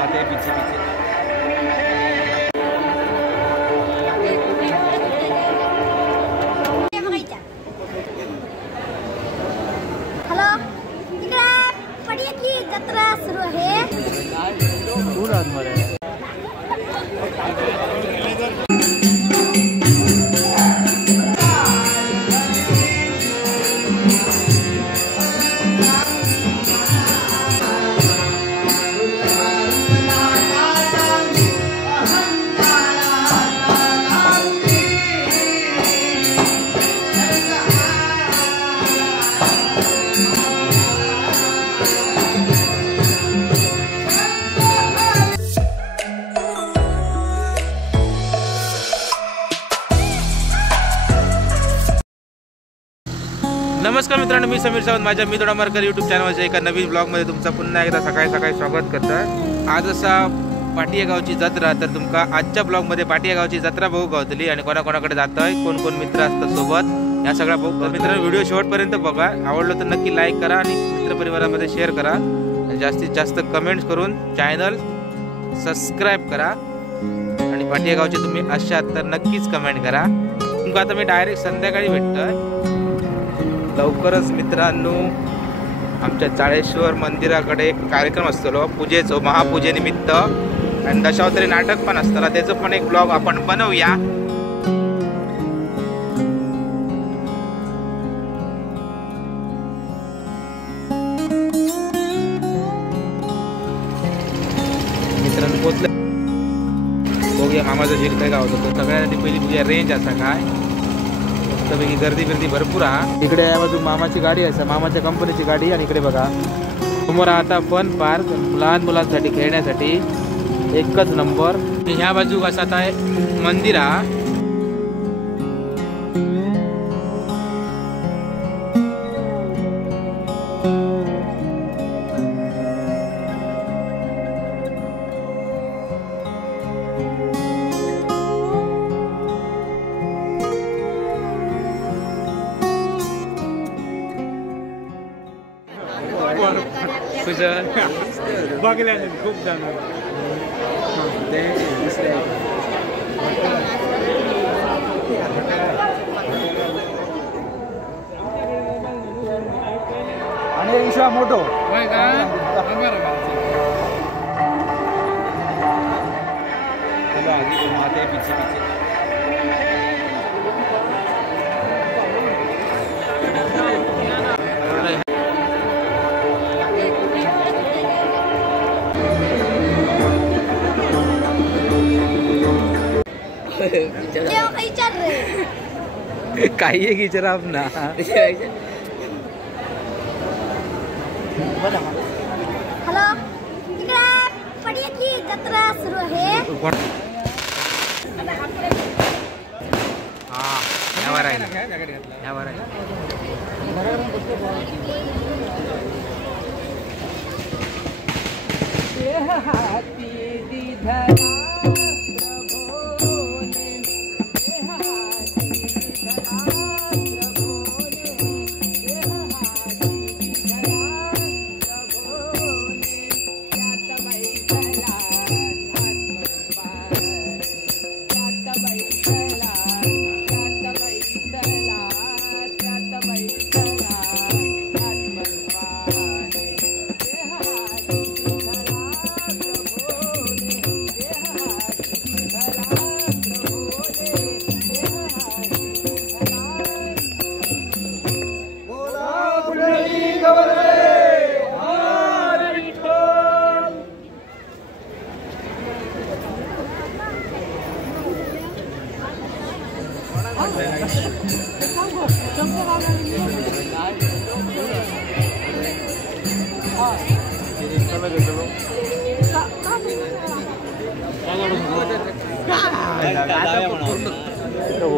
आते पीछे पीछे। हॅलो, इकडे पडयाची जत्रा सुरू आहे। नमस्कार मित्रांनो, मी समीर सावंत माझ्या मी दोडामारकर यूट्यूब चॅनलच्या एका नवीन ब्लॉगमध्ये तुमचं पुन्हा एकदा सकाळी सकाळी स्वागत करतो आहे। आज असा पाटिया गावची जत्रा, तर तुमका आजच्या ब्लॉगमध्ये पाटिया गावची जत्रा बघू गावतली आणि कोणाकोणाकडे जातोय, कोण कोण मित्र असतात सोबत, या सगळ्या बघू। मित्रांनो व्हिडिओ शेवटपर्यंत बघा, आवडलं तर नक्की लाईक करा आणि मित्रपरिवारामध्ये शेअर करा, जास्तीत जास्त कमेंट्स करून चॅनल सबस्क्राईब करा आणि पाटिया गावचे तुम्ही असाल तर नक्कीच कमेंट करा। तुमका आता मी डायरेक्ट संध्याकाळी भेटतोय लवकरच मित्रांनो। आमच्या चाळेश्वर मंदिराकडे एक कार्यक्रम असतो पूजेचो, महापूजेनिमित्त, आणि दशावतारी नाटक पण असतं, त्याचं पण एक ब्लॉग आपण बनवूया। मित्रांनो पोचलं, बघूया मामाचं झील काय गाव होतं। सगळ्यांसाठी पहिली बघूया रेंज असा काय, पैकी गर्दी बिर्दी भरपूर आहे। इकडे या बाजू मामाची गाडी आहे, मामाच्या कंपनीची गाडी, आणि इकडे बघा समोर आता फन पार्क लहान मुलांसाठी खेळण्यासाठी एकच नंबर। ह्या बाजू कसं आता मंदिर आहे, बघल्या खूप जण आणि ईशा मोठो आते पीछे पीछे। काही एक विचारा आपला। हॅलो, इकडे पडयाची जत्रा सुरू आहे। हा यावर आहे, यावर आहे।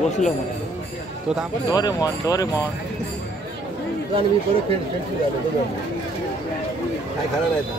बसलो तो डोरेमॉन डोरेमॉन मी परत फ्रेंड झालो काय करायला येतं।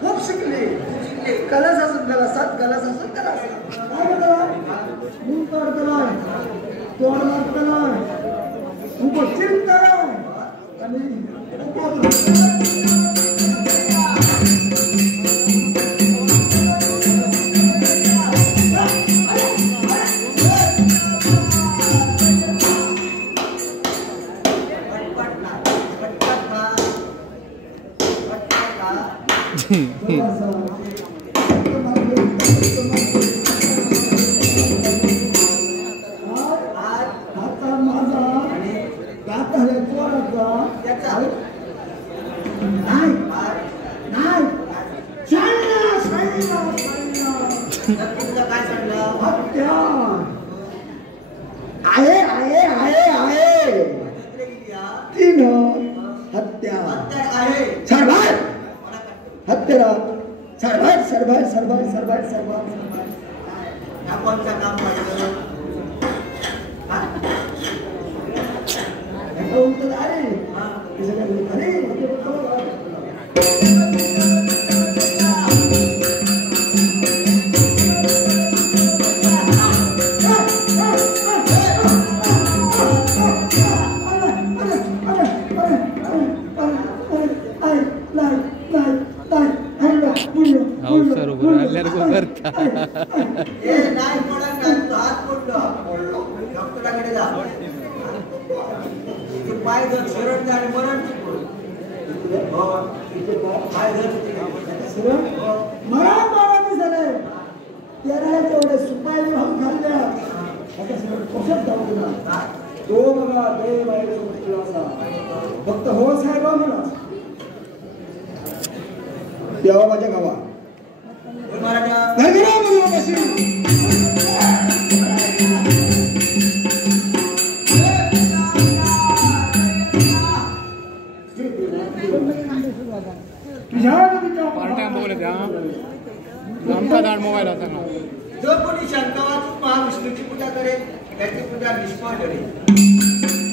खूप शिकली कलस असून कलसात कलस असून फक्त हो साहेब म्हणा तेव्हा माझ्या गावात मोबाईल होता ना जो कोणी शंका वाचून महाविष्णूची पूजा करेल त्याची पूजा निष्फळ करेल.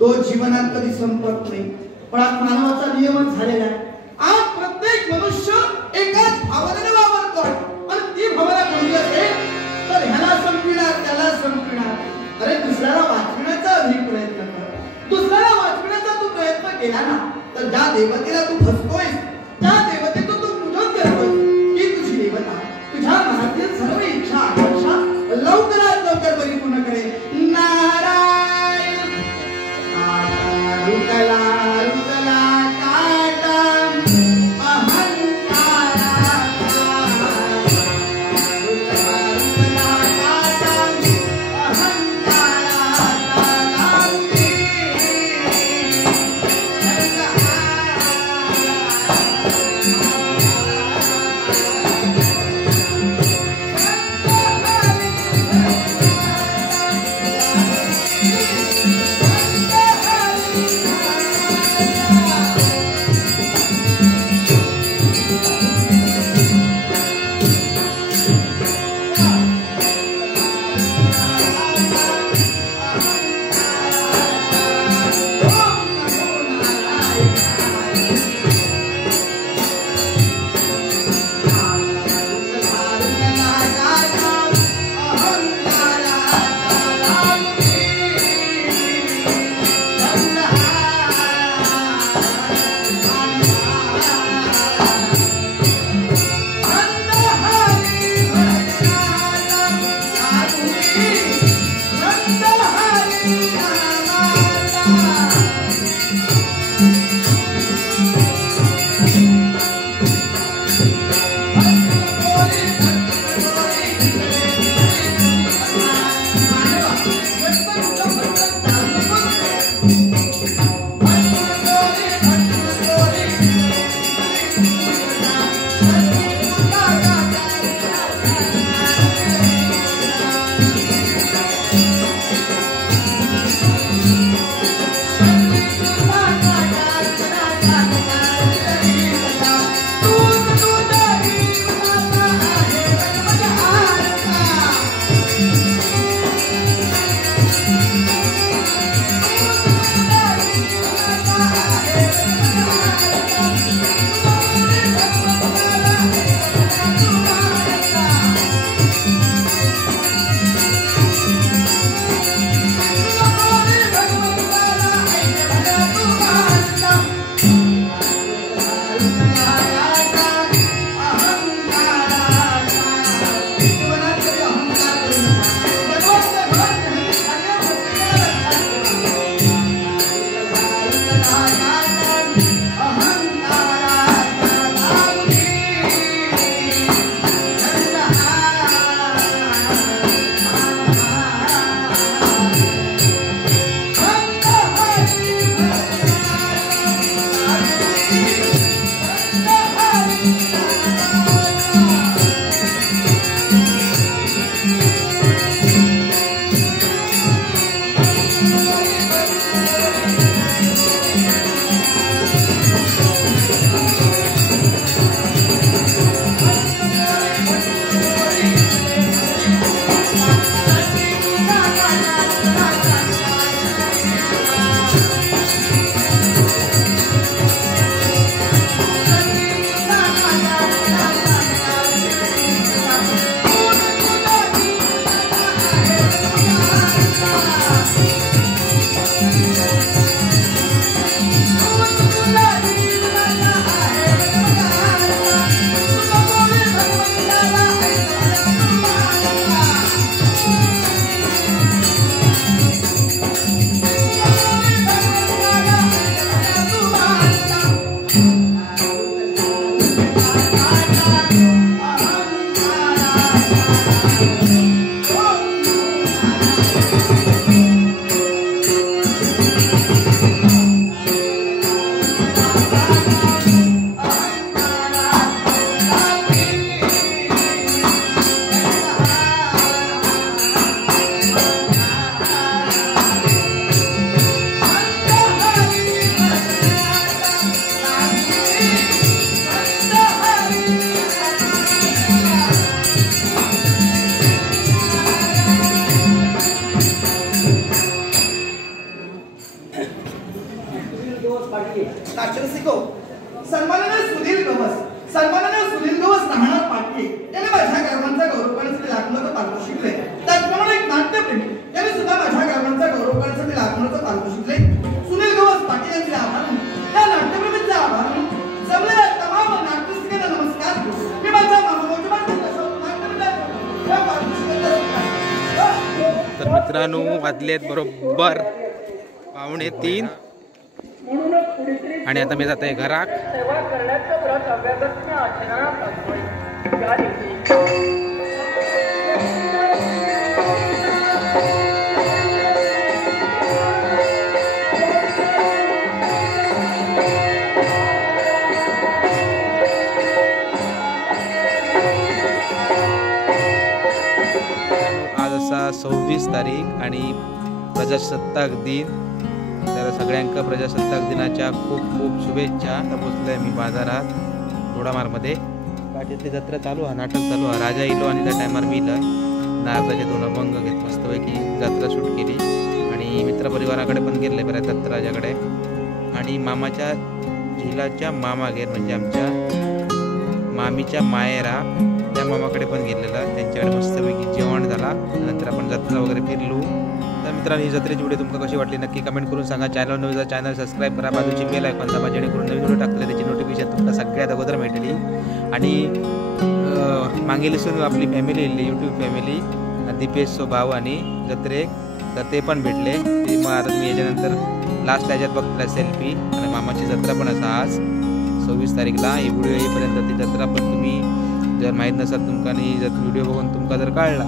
तो जीवनात कधी संपत नाही, पण आज मानवाचा नियमच झालेला आहे. आज प्रत्येक मनुष्य एकाच भावनेने वावरतो आणि ती भावना कोणती असेल तर ह्याला संपविणार त्याला संपविणार. अरे दुसऱ्याला वाचविण्याचा अधिक प्रयत्न कर. दुसऱ्याला वाचविण्याचा तू प्रयत्न केला ना तर ज्या देवतेला तू फसतोयस त्या देवतेचं तू पूजन करतोय की तुझी देवता तुझ्या मनातील सर्व इच्छा आकांक्षा लवकरात लवकर परिपूर्ण करेल. नारायण रुकला रुकला काटा अहंकारा रुकला रुकला काटा अहंकारा लावली माझ्या गावांचा गौरव करण्यासाठी लाखोचं तालुका शिकले. त्याचप्रमाणे एक नाट्यप्रेमी यांनी सुद्धा माझ्या गावांचा गौरव करण्यासाठी लाखोचं तालुका शिकले. सुनील गवस पाटील यांचे आभार मानून, त्या नाट्यप्रेमींचे आभार मानून जमलेल्या तमाम नाट्यरसिकांना नमस्कार. मी माझा तर मित्रांनो वाजलेत बरोबर 2:45 आणि आता मी जात आहे घरात. आज असा 26 तारीख आणि प्रजासत्ताक दिन. तर सगळ्यांका प्रजासत्ताक दिनाच्या खूप खूप शुभेच्छा. आता पोचलोय मी बाजारात दोडामारमध्ये. पाठीतली जत्रा चालू आहे, नाटक चालू आहे. राजा इलो आणि त्या टायमार मी इलं नारदाचे 2 अभंग घेत मस्तपैकी जत्रा शूट केली आणि मित्रपरिवाराकडे पण गेले बऱ्याच दत्तराजाकडे आणि मामाच्या झिलाच्या मामागेर म्हणजे आमच्या मामीच्या मायरा त्या मामाकडे पण गेलेलं. त्यांच्याकडे मस्तपैकी जेवण झाला. नंतर आपण जत्रा वगैरे फिरलो. तर मित्रांनो ही जत्रेची व्हिडिओ तुमका कशी वाटली नक्की कमेंट करून सांगा. चॅनल नवीन चॅनल सबस्क्राईब करा, बाजूची बेल आयकॉन दाबा जेणेकरून नवीन व्हिडिओ टाकले त्याची नोटिफिकेशन तुमका सगळ्यात अगोदर भेटली. आणि मागेलीसून आपली फॅमिली येईल यूट्यूब फॅमिली दीपेशचो भाऊ आणि जत्रेक तर ते पण भेटले. ते मग आता मी याच्यानंतर लास्ट ह्याच्यात बघतला सेल्फी आणि मामाची जत्रा पण असा आज 26 तारीखला. ही व्हिडिओ येईपर्यंत ती जत्रा पण तुम्ही जर माहीत नसाल तुमका आणि व्हिडिओ बघून तुमका जर कळला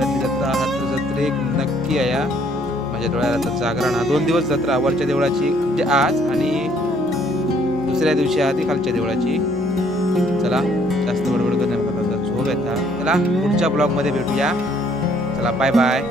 ती जत्रा हा जत्रेक नक्की या माझ्या डोळ्याला तर जागरण. 2 दिवस जत्रा वरच्या देवळाची म्हणजे आज आणि दुसऱ्या दिवशी आधी खालच्या देवळाची. चला जास्त बडबड करण्याचा झोप येतात. चला पुढच्या ब्लॉगमध्ये भेटूया. चला बाय बाय.